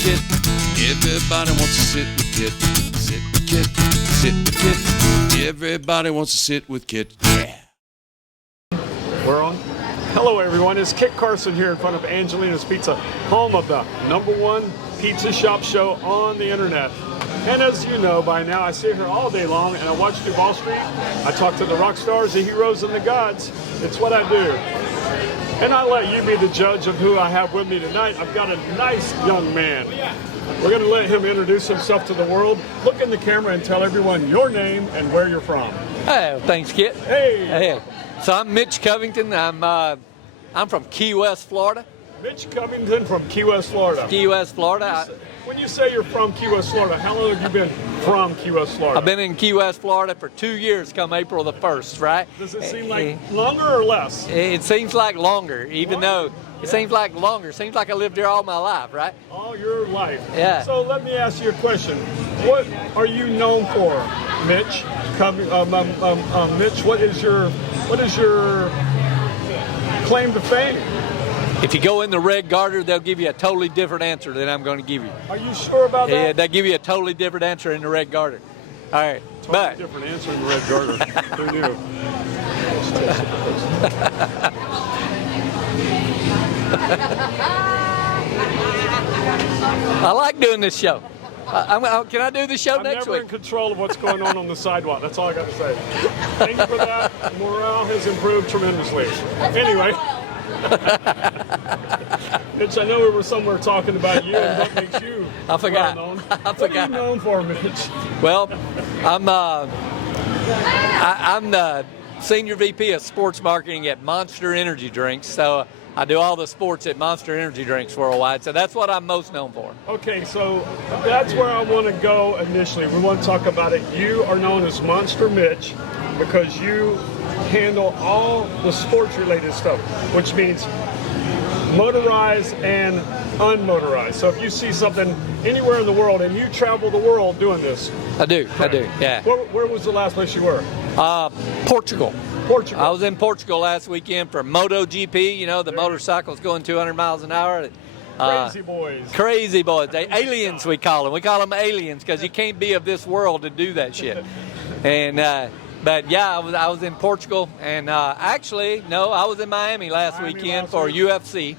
Kit. Everybody wants to sit with Kit. Sit with Kit. Sit with Kit. Everybody wants to sit with Kit. Yeah. We're on. Hello everyone, it's Kit Carson here in front of Angelina's Pizza, home of the #1 pizza shop show on the internet. And as you know by now, I sit here all day long and I watch Duval Street. I talk to the rock stars, the heroes, and the gods. It's what I do. And I let you be the judge of who I have with me tonight. I've got a nice young man. We're going to let him introduce himself to the world. Look in the camera and tell everyone your name and where you're from. Hey, thanks, Kit. Hey. So I'm Mitch Covington. I'm from Key West, Florida. Mitch Covington from Key West, Florida. Key West, Florida. When you say you're from Key West, Florida, how long have you been from Key West, Florida? I've been in Key West, Florida for 2 years come April the 1st, right? Does it seem like longer or less? It seems like longer, even though it seems like longer. It seems like I lived here all my life, right? All your life. Yeah. So let me ask you a question. What are you known for, Mitch? Mitch, what is your claim to fame? If you go in the red garter, they'll give you a totally different answer than I'm going to give you. Are you sure about that? Yeah, they'll give you a totally different answer in the red garter. All right, totally different answer in the red garter. Who knew? I like doing this show. Can I do the show next week? I'm never in control of what's going on the sidewalk. That's all I got to say. Thank you for that. Morale has improved tremendously. Anyway. Mitch, I know we were somewhere talking about you and what makes you I forgot. well known. What are you known for, Mitch? Well, I'm the Senior VP of Sports Marketing at Monster Energy Drinks. So I do all the sports at Monster Energy Drinks worldwide. So that's what I'm most known for. Okay, so that's where I want to go initially. We want to talk about it. You are known as Monster Mitch because you handle all the sports related stuff, which means motorized and unmotorized. So if you see something anywhere in the world, and you travel the world doing this. I do, yeah. Where was the last place you were? Portugal. Portugal. I was in Portugal last weekend for MotoGP, you know, the motorcycles going 200 miles an hour. Crazy boys. Crazy boys. Aliens, we call them. We call them aliens because you can't be of this world to do that shit. And but yeah, I was in Portugal, and actually, no, I was in Miami last weekend for UFC,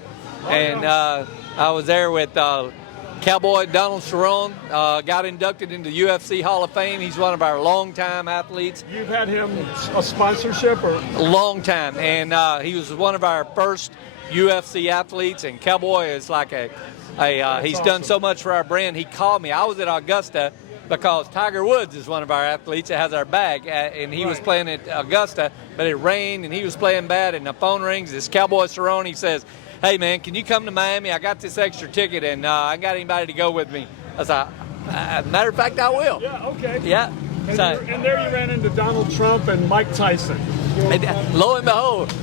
and I was there with Cowboy Donald Cerrone, got inducted into UFC Hall of Fame. He's one of our longtime athletes. You've had him a sponsorship or? A long time, and he was one of our first UFC athletes, and Cowboy is like he's awesome. Done so much for our brand. He called me. I was at Augusta because Tiger Woods is one of our athletes that has our bag, and he was playing at Augusta, but it rained, and he was playing bad, and the phone rings. It's Cowboy Cerrone. He says, hey, man, can you come to Miami? I got this extra ticket, and I got anybody to go with me. I said, matter of fact, I will. Yeah, okay. Yeah. And there you ran into Donald Trump and Mike Tyson. And lo and behold,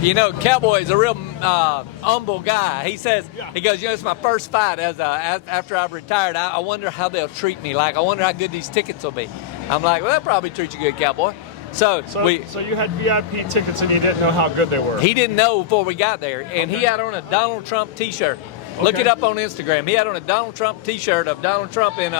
you know, Cowboy is a real humble guy. He says, he goes, you know, it's my first fight after I've retired. I wonder how they'll treat me. Like, I wonder how good these tickets will be. I'm like, well, they'll probably treat you good, Cowboy. So you had VIP tickets and you didn't know how good they were. He didn't know before we got there, and he had on a Donald Trump T-shirt. Okay. Look it up on Instagram. He had on a Donald Trump T-shirt of Donald Trump in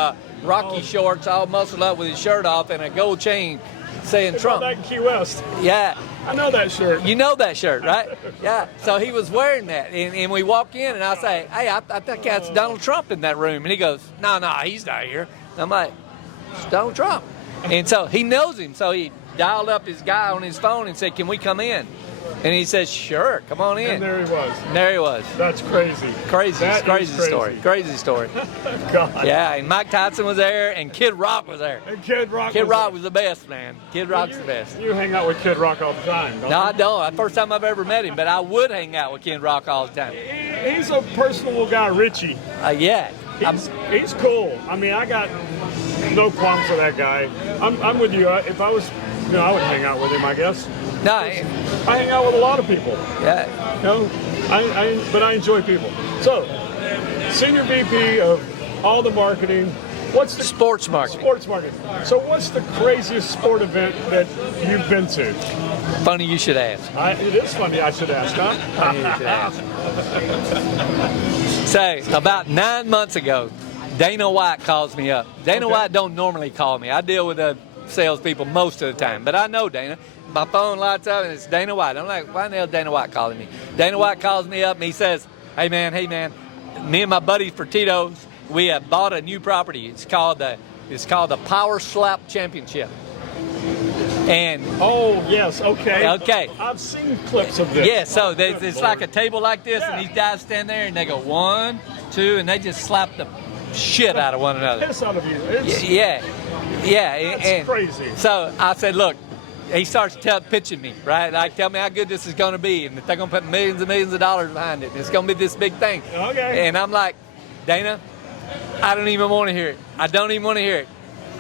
Rocky shorts, all muscled up with his shirt off, and a gold chain saying Trump. That in Key West. Yeah. I know that shirt. You know that shirt, right? Yeah. So he was wearing that, and we walk in, and I say, hey, I think that's Donald Trump in that room. And he goes, no, he's not here. I'm like, it's Donald Trump. And so he knows him, so he dialed up his guy on his phone and said, can we come in? And he says, sure, come on in. And there he was. There he was. That's crazy. Crazy story. God. Yeah, and Mike Tyson was there, and Kid Rock was there. And Kid Rock was the best, man. Kid Rock's the best. You hang out with Kid Rock all the time, don't you? No, I don't. That's the first time I've ever met him, but I would hang out with Kid Rock all the time. He's a personable guy, Richie. Yeah. He's cool. I mean, I got no qualms with that guy. I'm with you. If I was, I would hang out with him, I guess. No, I hang out with a lot of people. Yeah. But I enjoy people. So, Senior VP of all the marketing. What's the sports marketing? Sports marketing. So, what's the craziest sport event that you've been to? Funny you should ask. It is funny I should ask, huh? Funny you should ask. So about 9 months ago, Dana White calls me up. Dana White don't normally call me. I deal with the salespeople most of the time, but I know Dana. My phone lights up and it's Dana White. I'm like, why the hell is Dana White calling me? Dana White calls me up and he says, hey man, me and my buddies for Tito's, we have bought a new property. It's called the Power Slap Championship. And oh yes, okay. Okay. I've seen clips of this. Yeah, so it's like a table like this, and these guys stand there and they go 1, 2, and they just slap the shit out of one another. Piss out of you. It's, Yeah. That's crazy. So I said, look, he starts pitching me, right? Like, tell me how good this is going to be, and if they're going to put millions and millions of dollars behind it, and it's going to be this big thing. Okay. And I'm like, Dana, I don't even want to hear it. I don't even want to hear it.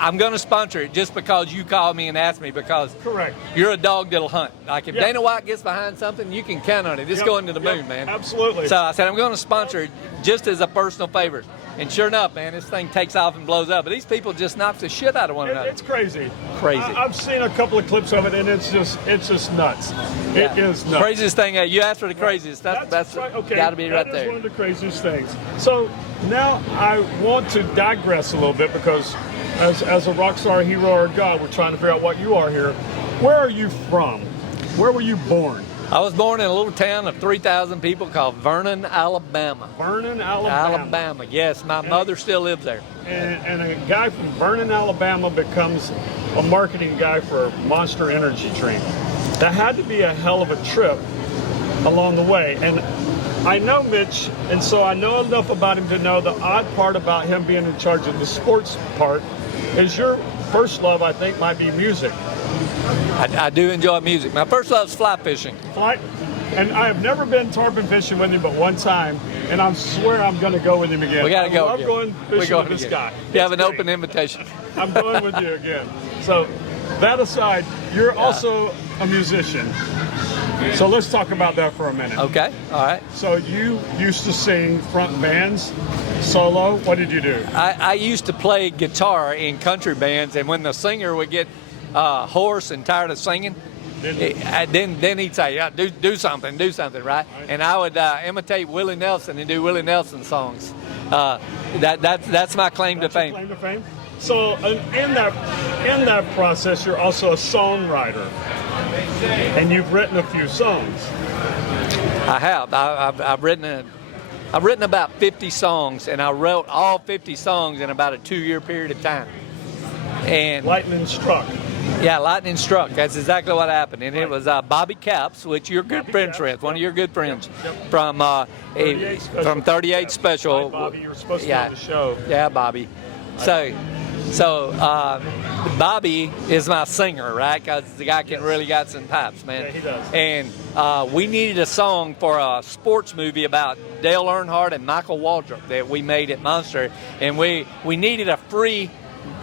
I'm going to sponsor it just because you called me and asked me, because correct. You're a dog that'll hunt. Like, if Dana White gets behind something, you can count on it. It's going to the moon, man. Absolutely. So I said, I'm going to sponsor it just as a personal favor. And sure enough, man, this thing takes off and blows up. But these people just knock the shit out of one another. It's crazy. Crazy. I've seen a couple of clips of it, and it's just nuts. It is nuts. Craziest thing, you asked for the craziest. That's right. Okay. got to be right there. That is one of the craziest things. So now I want to digress a little bit, because as a rock star, hero, or god, we're trying to figure out what you are here. Where are you from? Where were you born? I was born in a little town of 3,000 people called Vernon, Alabama. Vernon, Alabama. Alabama, yes. My mother still lives there. And a guy from Vernon, Alabama becomes a marketing guy for Monster Energy drink. That had to be a hell of a trip along the way. And I know Mitch, and so I know enough about him to know the odd part about him being in charge of the sports part is your first love, I think, might be music. I do enjoy music. My first love is fly fishing. And I have never been tarpon fishing with him but one time, and I swear I'm going to go with him again. We got to go I love again. going fishing with this guy. You have an open invitation. I'm going with you again. So that aside, you're also a musician. So let's talk about that for a minute. Okay, all right. So you used to sing front bands, solo. What did you do? I used to play guitar in country bands, and when the singer would get hoarse and tired of singing, then he'd say, yeah, do something, right? And I would imitate Willie Nelson and do Willie Nelson songs. That's my claim to fame. Claim to fame. So in that process, you're also a songwriter, and you've written a few songs. I have. I've written about 50 songs, and I wrote all 50 songs in about a 2-year period of time. And lightning struck. Yeah, lightning struck. That's exactly what happened. And it was Bobby Capps, which you're good friends with, one of your good friends, from 38 Special. Hi, Bobby, you were supposed to be on the show. Yeah, Bobby. So Bobby is my singer, right? Because the guy really got some pipes, man. Yeah, he does. And we needed a song for a sports movie about Dale Earnhardt and Michael Waldrop that we made at Monster. And we needed a free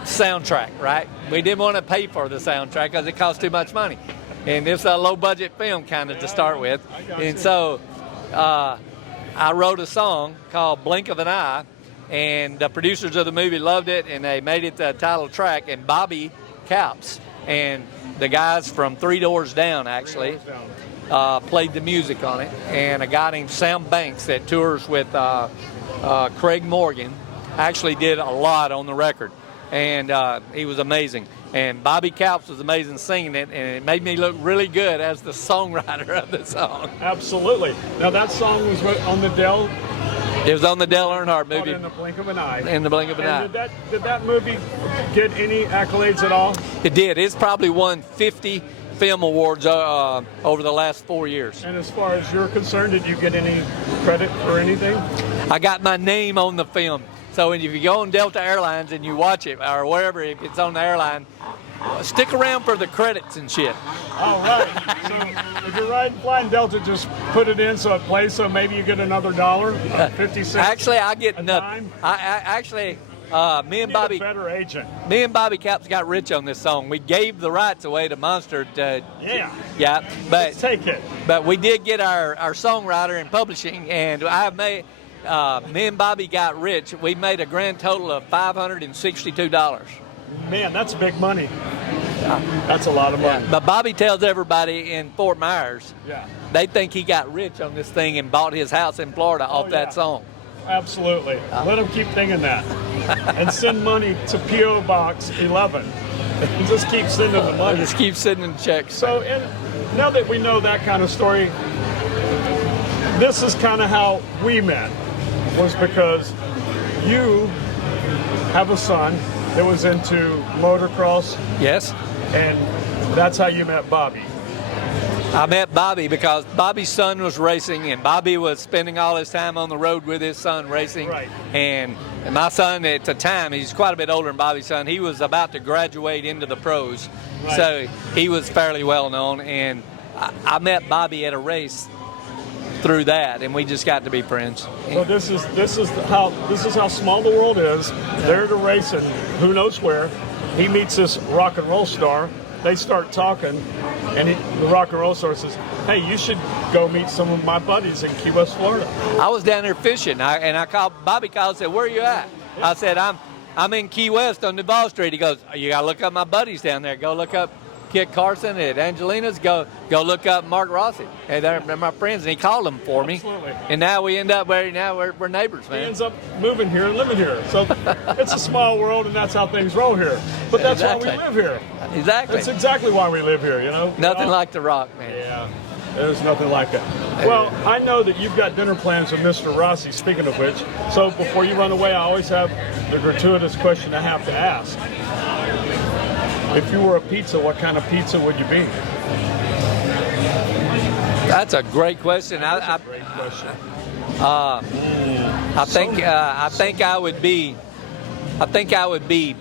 soundtrack, right? We didn't want to pay for the soundtrack because it cost too much money, and it's a low-budget film kind of to start with. And so I wrote a song called "Blink of an Eye," and the producers of the movie loved it, and they made it the title track. And Bobby Capps and the guys from Three Doors Down actually played the music on it, and a guy named Sam Banks that tours with Craig Morgan actually did a lot on the record. And he was amazing. And Bobby Capps was amazing singing it, and it made me look really good as the songwriter of the song. Absolutely. Now that song was on the Dell. It was on the Dale Earnhardt movie. In the blink of an eye. In the blink of an eye. Did that movie get any accolades at all? It did. It's probably won 50 film awards over the last 4 years. And as far as you're concerned, did you get any credit for anything? I got my name on the film. So if you go on Delta Airlines and you watch it, or wherever, if it's on the airline, stick around for the credits and shit. All right. So if you're flying Delta, just put it in so it plays, so maybe you get another $1, 50 cents. Actually, I get nothing. Me and Bobby, a better agent. Me and Bobby Capps got rich on this song. We gave the rights away to Monster. Yeah. But let's take it. But we did get our songwriter and publishing, and I have made. Me and Bobby got rich. We made a grand total of $562. Man, that's big money. That's a lot of money. But Bobby tells everybody in Fort Myers, they think he got rich on this thing and bought his house in Florida off that song. Absolutely. Let them keep thinking that. And send money to P.O. Box 11. And just keep sending the money. Just keep sending checks. So, and now that we know that kind of story, this is kind of how we met, was because you have a son that was into motocross, Yes. and that's how you met Bobby. I met Bobby because Bobby's son was racing, and Bobby was spending all his time on the road with his son racing. Right. And my son, at the time, he's quite a bit older than Bobby's son. He was about to graduate into the pros, Right. so he was fairly well known. And I met Bobby at a race through that, and we just got to be friends. So this is how small the world is. They're at a race, and who knows where. He meets this rock and roll star. They start talking, and the rock and roll star says, "Hey, you should go meet some of my buddies in Key West, Florida." I was down there fishing, and I called Bobby. Called and said, "Where are you at?" I said, "I'm in Key West on Duval Street." He goes, "You gotta look up my buddies down there. Go look up Kit Carson at Angelina's. Go look up Mark Rossi. Hey, they're my friends." And he called them for me. Absolutely. And now we end up we're neighbors, He man. ends up moving here and living here. So it's a small world, and that's how things roll here. But that's why we Exactly. live here. Exactly. That's exactly why we live here, you know? Nothing like the Rock, man. Yeah, there's nothing like it. Well, I know that you've got dinner plans with Mr. Rossi, speaking of which. So before you run away, I always have the gratuitous question I have to ask. If you were a pizza, what kind of pizza would you be? That's a great question. That's a great question. I think I would be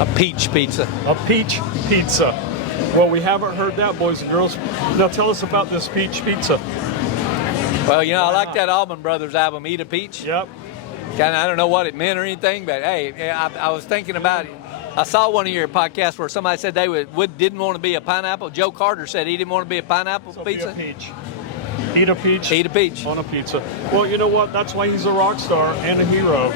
a peach pizza. A peach pizza. Well, we haven't heard that, boys and girls. Now tell us about this peach pizza. Well, you know, I like that Allman Brothers album, Eat a Peach. Yep. I don't know what it meant or anything, but hey, I was thinking about it. I saw one of your podcasts where somebody said they didn't want to be a pineapple. Joe Carter said he didn't want to be a pineapple So pizza. Be a peach. Eat a peach. Eat a peach. On a pizza. Well, you know what? That's why he's a rock star and a hero.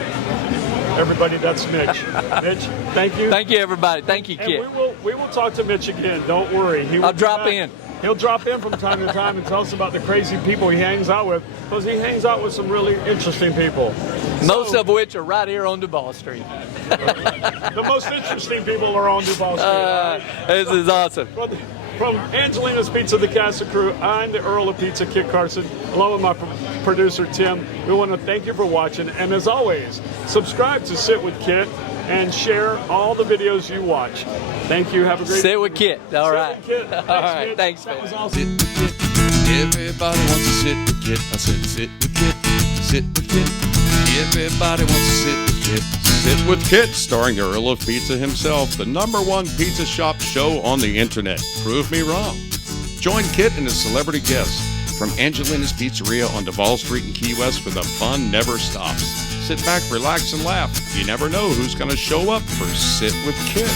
Everybody, that's Mitch. Mitch, thank you. Thank you, everybody. Thank you, And Kit. we will talk to Mitch again. Don't worry. He will I'll be drop back. in. He'll drop in from time to time and tell us about the crazy people he hangs out with, because he hangs out with some really interesting people. Most So, of which are right here on Duval Street. the most interesting people are on Duval Street. all right? This is awesome. From Angelina's Pizza, the Casa Crew, I'm the Earl of Pizza, Kit Carson, along with my producer, Tim. We want to thank you for watching, and as always, subscribe to Sit with Kit and share all the videos you watch. Thank you. Have a great Sit with Kit. All right. Sit with Kit. All right. Kit. Thanks, That man. was awesome. Sit with Kit. Everybody wants to sit with Kit. I said sit with Kit. Sit with Kit. Everybody wants to sit with Kit. Sit with Kit, starring the Earl of Pizza himself, the #1 pizza shop show on the internet. Prove me wrong. Join Kit and his celebrity guests from Angelina's Pizzeria on Duval Street in Key West, where the fun never stops. Sit back, relax, and laugh. You never know who's going to show up for Sit with Kit.